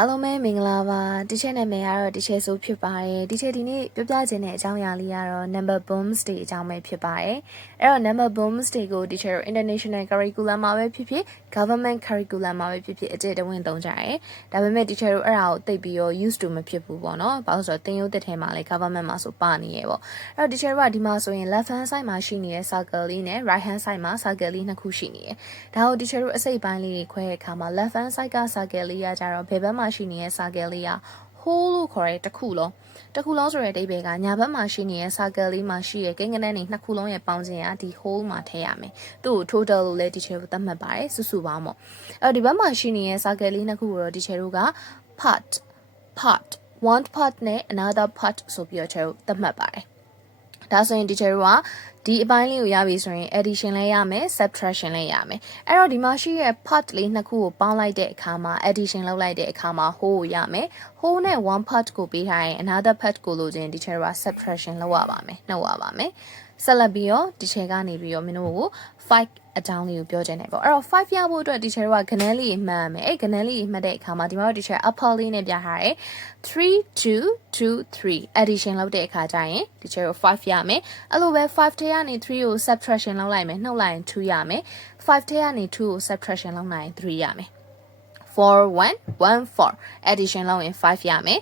အားလုံးပဲမင်္ဂလာပါဒီချက်နာမည်ကတော့ဒီချက်ဆိုဖြစ်ပါတယ်ဒီချက်ဒီနေ့ပြောပြခြင်းတဲ့အကြောင်းအရာလေးကတော့ number booms day အကြောင်းပဲဖြစ်ပါတယ်အဲ့တော့ number booms day ကိုဒီချက် international curriculum မှာပဲဖြစ်ဖြစ် government curriculum မှာပဲဖြစ်ဖြစ်အကျင့်တဝင်းသုံးကြတယ်ဒါပေမဲ့ဒီချက်တို့အဲ့ဒါကိုသိပြီးတော့ used to မဖြစ်ဘူးပေါ့နော်ဘာလို့ဆိုတော့သင်ရိုးသစ်ထဲမှာလေ government မှာဆိုပါနေရပေါ့အဲ့တော့ဒီချက်တို့ကဒီမှာဆိုရင် left hand side မှာရှိနေတဲ့ circle လေးနဲ့ right hand side မှာ circle လေးနှစ်ခုရှိနေတယ်ဒါကိုဒီချက်တို့အစိပ်ပိုင်းလေးခွဲတဲ့အခါမှာ left hand side က circle လေးရကြတော့ဘယ်ဘက်မှာရှိနေတဲ့ circle လေးက whole လို့ခေါ်တဲ့တစ်ခုလုံးဆိုတဲ့အဓိပ္ပာယ်ကညာဘက်မှာရှိနေတဲ့ circle လေးမှာရှိတဲ့ကိန်းဂဏန်းတွေနှစ်ခုလုံးရဲ့ပေါင်းခြင်းကဒီ whole မှာထည့်ရမယ်သူ့ကို total လို့လည်းဒီချေတို့သတ်မှတ်ပါတယ်စုစုပေါင်းပေါ့အဲ့ဒီဘက်မှာရှိနေတဲ့ circle လေးနှစ်ခုကိုတော့ဒီချေတို့က part one part နဲ့ another part ဆိုပြီးတော့ချေတို့သတ်မှတ်ပါတယ်ဒါဆိုရင်ဒီချေတို့ကဒီအပိုင်းလေးကိုရပြီဆိုရင် addition လည်းရမယ် subtraction လည်းရမယ်အဲ့တော့ဒီမှာရှိတဲ့ part လေးနှစ်ခုကိုပေါင်းလိုက်တဲ့အခါမှာ addition လုပ်လိုက်တဲ့အခါမှာ whole ကိုရမယ် whole နဲ့ one part ကိုပေးထားရင် another part ကိုလို့ချင်းဒီချေတို့က subtraction လုပ်ရပါမယ်နှုတ်ရပါမယ်ဆက်လက်ပြီးတော့ဒီချေကနေပြီးတော့မင်းတို့ကို5အကြောင်းလေးကိုပြောချင်တယ်ပေါ့အဲ့တော့5ရဖို့အတွက်ဒီချေတို့ကကဏ္ဍလေးမှတ်ရမယ်အဲ့ကဏ္ဍလေးမှတ်တဲ့အခါမှာဒီမှာတော့ဒီချေ upper လေးနဲ့ပြထားတယ်3 2 2 3 addition လုပ်တဲ့အခါကျရင်ဒီချေတို့5ရမယ်အဲ့လိုပဲ5ထဲကနေ3ကို subtraction လုပ်လိုက်မယ်နှုတ်လိုက်ရင်2ရမယ်5ထဲကနေ2ကို subtraction လုပ်လိုက်ရင်3ရမယ်4 1 1 4 addition လုပ်ရင်5ရမယ်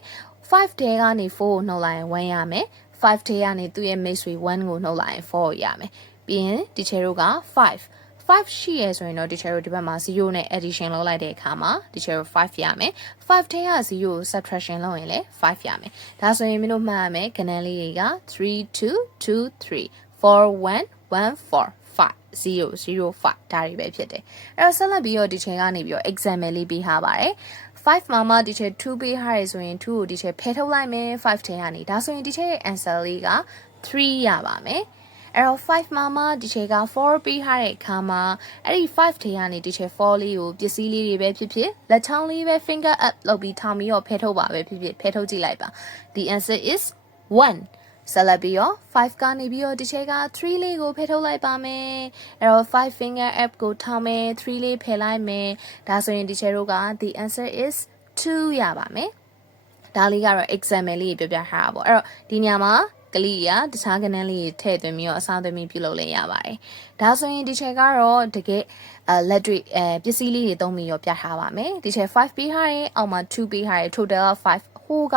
5ထဲကနေ4ကိုနှုတ်လိုက်ရင်1ရမယ်5ထဲကနေသူ့ရဲ့မိတ်ဆွေ1ကိုနှုတ်လိုက်ရင်4ရမယ်ပြီးရင်ဒီချေတို့က5ရှိရဲဆိုရင်တော့ဒီချေတို့ဒီဘက်မှာ0နဲ့ addition လုပ်လိုက်တဲ့အခါမှာဒီချေတို့5ရမယ်5ထဲက0ကို subtraction လုပ်ရင်လည်း5ရမယ်ဒါဆိုရင်မင်းတို့မှတ်ရမယ်ကဏ္ဍလေးတွေက3 2 2 3 4 1 1 4 5 0 0 5ဒါတွေပဲဖြစ်တယ်အဲ့တော့ဆက်လက်ပြီးတော့ဒီချေကနေပြီးတော့ example လေးပေးထားပါတယ်5မှာမှဒီချေ2ပေးထားရဆိုရင်2ကိုဒီချေဖယ်ထုတ်လိုက်မယ်5ထဲကနေဒါဆိုရင်ဒီချေရဲ့ answer လေးက3ရပါမယ်အဲ့တော့5မှာမှဒီချေက4ပေးထားတဲ့အခါမှာအဲ့ဒီ5ထဲကနေဒီချေ4လေးကိုပစ္စည်းလေးတွေပဲဖြစ်ဖြစ်လက်ချောင်းလေးပဲ finger up လုပ်ပြီးထောင်ပြီးတော့ဖယ်ထုတ်ပါပဲဖြစ်ဖြစ်ဖယ်ထုတ်ကြည့်လိုက်ပါ the answer is 1ဆက်လက်ပြီးတော့5ကနေပြီးတော့ဒီချက်က3လေးကိုဖယ်ထုတ်လိုက်ပါမယ်အဲ့တော့5 finger up ကိုထောင်မယ်3လေးဖယ်လိုက်မယ်ဒါဆိုရင်ဒီချက်တို့က the answer is 2ရပါမယ်ဒါလေးကတော့ example လေးပြောပြထားတာပေါ့အဲ့တော့ဒီညမှာကလေးကတခြားကဏ္ဍလေးထည့်သွင်းပြီးတော့အစားသွင်းပြီးပြုလုပ်လဲရပါတယ်ဒါဆိုရင်ဒီချက်ကတော့တကယ်လက်တွေ့ပစ္စည်းလေးတွေသုံးပြီးတော့ပြထားပါမယ်ဒီချက်5ပေးထားရင်အောက်မှာ2ပေးထားရင် total က5 whole က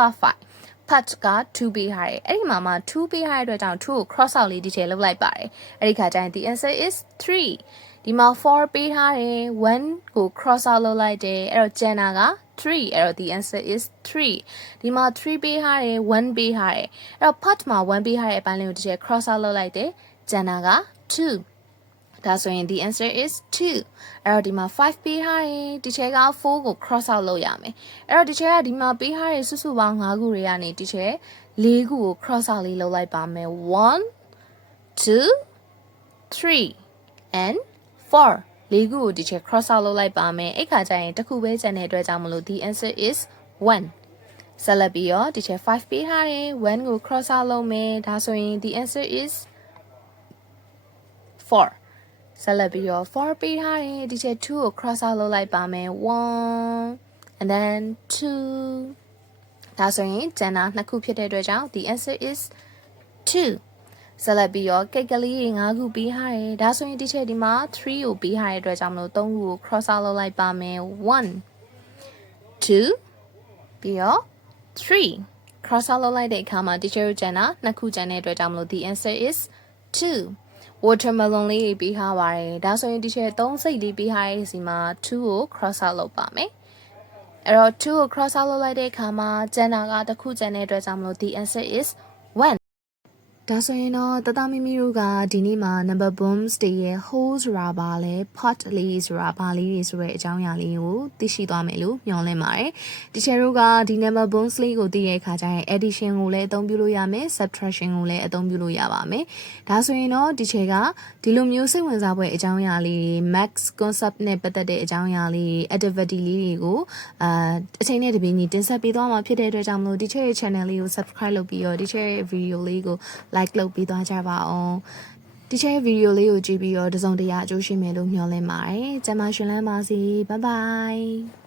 5part က2ပေးထားတယ်အဲ့ဒီမှာမှ2ပေးထားတဲ့အတွက်ကြောင့်2ကို cross out လေးဒီချေလုပ်လိုက်ပါတယ်အဲ့ဒီခါကျရင် the answer is 3ဒီမှာ4ပေးထားတယ်1ကို cross out လုပ်လိုက်တယ်အဲ့တော့ကျန်တာက3အဲ့တော့ the answer is 3ဒီမှာ3ပေးထားတယ်1ပေးထားတယ်အဲ့တော့ part မှာ1ပေးထားတဲ့အပိုင်းလေးကိုဒီချေ cross out လုပ်လိုက်တယ်ကျန်တာက2ဒါဆိုရင် the answer is 2အဲ့တော့ဒီမှာ5ပေးထားတယ်ဒီချက်က4ကို cross out လုပ်ရမယ်အဲ့တော့ဒီချက်ကဒီမှာပေးထားတဲ့စုစုပေါင်း5ခုတွေကနေဒီချက်4ခုကို cross out လေးလုပ်လိုက်ပါမယ်1 2 3 and 4 4ခုကိုဒီချက် cross out လုပ်လိုက်ပါမယ်အဲ့ခါကျရင်တစ်ခုပဲကျန်တဲ့အတွက်ကြောင့်မလို့ the answer is 1ဆက်လက်ပြီးတော့ဒီချက်5ပေးထားတယ်1ကို cross out လုပ်မယ်ဒါဆိုရင် the answer is 4ဆက်လက်ပြီးတော့4ပေးထားတယ်ဒီချက်2ကို cross out လုပ်လိုက်ပါမယ်1 and then 2ဒါဆိုရင်ကျန်တာနှစ်ခုဖြစ်တဲ့အတွက်ကြောင့် the answer is 2ဆက်လက်ပြီးတော့ကိတ်ကလေးတွေ5ခုပေးထားတယ်ဒါဆိုရင်ဒီချက်ဒီမှာ3ကိုပေးထားတဲ့အတွက်ကြောင့်မလို့3ခုကို cross out လုပ်လိုက်ပါမယ်1 2ပြီးတော့3 cross out လုပ်လိုက်တဲ့အခါမှာဒီချက်ကျန်တာနှစ်ခုကျန်တဲ့အတွက်ကြောင့်မလို့ the answer is 2 watermelon လေးပေးထားပါတယ်ဒါဆိုရင်ဒီချက်3စိတ်လေးပေးထားတဲ့စီမှာ2ကို cross out လုပ်ပါမယ်အဲ့တော့2ကို cross out လုပ်လိုက်တဲ့အခါမှာကျန်တာကတစ်ခုကျန်တဲ့အတွက်ကြောင့်မလို့ the answer is 1ဒါဆိုရင်တော့တတမီမီတို့ကဒီနေ့မှာ number booms တွေရဲ့ whole ဆိုတာပါလဲ part လေးဆိုတာပါလေးတွေဆိုတဲ့အကြောင်းအရာလေးကိုသိရှိသွားမယ်လို့မျှော်လင့်ပါတယ်ဒီချက်တို့ကဒီ number booms လေးကိုသိတဲ့အခါကျရင် addition ကိုလည်းအသုံးပြုလို့ရမယ် subtraction ကိုလည်းအသုံးပြုလို့ရပါမယ်ဒါဆိုရင်တော့ဒီချက်ကဒီလိုမျိုးစိတ်ဝင်စားဖွယ်အကြောင်းအရာလေး max concept နဲ့ပတ်သက်တဲ့အကြောင်းအရာလေး activity လေးတွေကိုအချိန်နဲ့တပြေးညီတင်ဆက်ပေးသွားမှာဖြစ်တဲ့အတွက်ကြောင့်မလို့ဒီချက်ရဲ့ channel လေးကို subscribe လုပ်ပြီးတော့ဒီချက်ရဲ့ video လေးကိုlike လုပ်ပြီးသွားကြပါအောင်ဒီချက်ဗီဒီယိုလေးကိုကြည့်ပြီးတော့တစုံတရာအကျိုးရှိမယ်လို့မျှော်လင့်ပါတယ်ကျမရှင်လန်းပါစီဘိုင်ဘိုင်